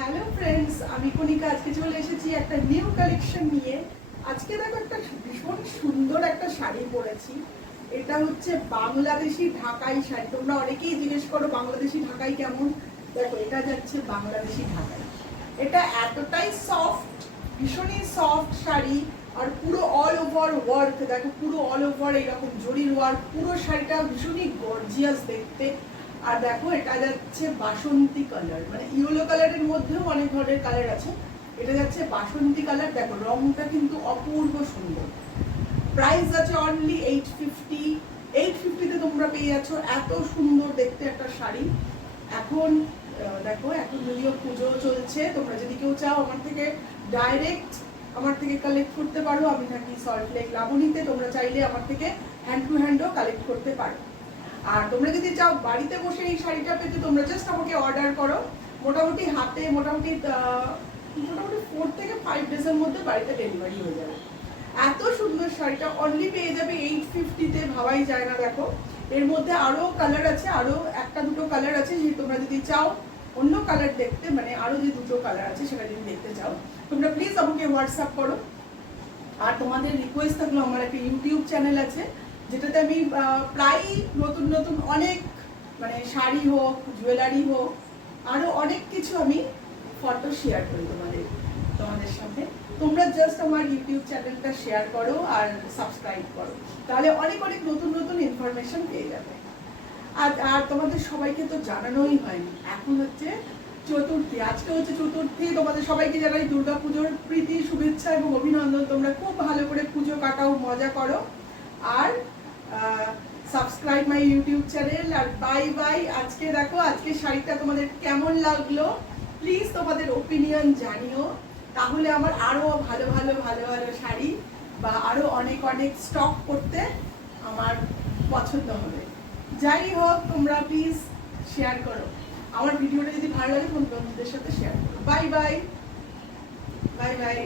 Hello friends, আমি কণিকা আজকে চলে এসেছি একটা নিউ কালেকশন নিয়ে। আজকে দেখো একটা ভীষণ সুন্দর একটা শাড়ি পরেছি। এটা হচ্ছে বাংলাদেশি ঢাকাই শাড়ি। তোমরা অনেকেই জিজ্ঞেস করো বাংলাদেশি ঢাকাই কেমন। দেখো, এটা যাচ্ছে বাংলাদেশি ঢাকাই। এটা এতটাই সফট, ভীষণই সফট শাড়ি, আর পুরো অল ওভার ওয়ার্ক। দেখো, পুরো অল ওভার এরকম জরির ওয়ার্ক। পুরো শাড়িটা ভীষণই গর্জিয়াস দেখতে। আর দেখো, এটা যাচ্ছে বাসন্তী কালার, মানে ইয়েলো কালারের মধ্যেও অনেক ধরনের কালার আছে। এটা যাচ্ছে বাসন্তী কালার। দেখো, রংটা কিন্তু অপূর্ব সুন্দর। প্রাইস আছে অনলি 850। 850-তে তোমরা পেয়ে যাচ্ছ এত সুন্দর দেখতে একটা শাড়ি। এখন দেখো, এখন যদিও পুজো চলছে, তোমরা যদি কেউ চাও আমার থেকে ডাইরেক্ট কালেক্ট করতে পারো। আমি থাকি সল্টলেক লাবণীতে। তোমরা চাইলে আমার থেকে হ্যান্ড টু হ্যান্ডও কালেক্ট করতে পারো। আর তোমরা যদি চাও বাড়িতে বসে এই শাড়িটা পেতে, তোমরা জাস্ট আমাকে অর্ডার করো। মোটামুটি 4 থেকে 5 ডেজের মধ্যে বাড়িতে ডেলিভারি হয়ে যাবে। এত সুন্দর শাড়িটা অনলি পেয়ে যাবে 850-তে, ভাবাই যায় না। দেখো, এর মধ্যে আরো কালার আছে, আরো একটা দুটো কালার আছে। যে তোমরা যদি চাও অন্য কালার দেখতে, মানে আরো যে দুটো কালার আছে সেটা যদি দেখতে চাও, তোমরা প্লিজ আমাকে হোয়াটসঅ্যাপ করো। আর তোমাদের রিকোয়েস্ট থাকলো, আমার একটা ইউটিউব চ্যানেল আছে যেটাতে আমি প্রায় নতুন নতুন অনেক, মানে শাড়ি হোক, জুয়েলারি হোক, আরো অনেক কিছু আমি ফটো শেয়ার করি তোমাদের সাথে। তোমরা জাস্ট আমার ইউটিউব চ্যানেলটা শেয়ার করো আর সাবস্ক্রাইব করো, তাহলে অনেক অনেক নতুন নতুন ইনফরমেশন পেয়ে যাবে। আর তোমাদের সবাইকে তো জানানোই হয়নি, এখন হচ্ছে চতুর্থী। আজকে হচ্ছে চতুর্থী। তোমাদের সবাইকে জানাই দুর্গাপুজোর প্রীতি, শুভেচ্ছা এবং অভিনন্দন। তোমরা খুব ভালো করে পুজো কাটাও, মজা করো। আর সাবস্ক্রাইব মাই ইউটিউব চ্যানেল। আর বাই বাই। আজকে দেখো, আজকে শাড়িটা তোমাদের কেমন লাগলো প্লিজ তোমাদের ওপিনিয়ন জানিও, তাহলে আমার আরো ভালো ভালো ভালো ভালো শাড়ি বা আরো অনেক অনেক স্টক করতে আমার পছন্দ হবে। যাই হোক, তোমরা প্লিজ শেয়ার করো। আমার ভিডিওটা যদি ভালো লাগে বন্ধুদের সাথে শেয়ার করো। Bye bye, bye bye.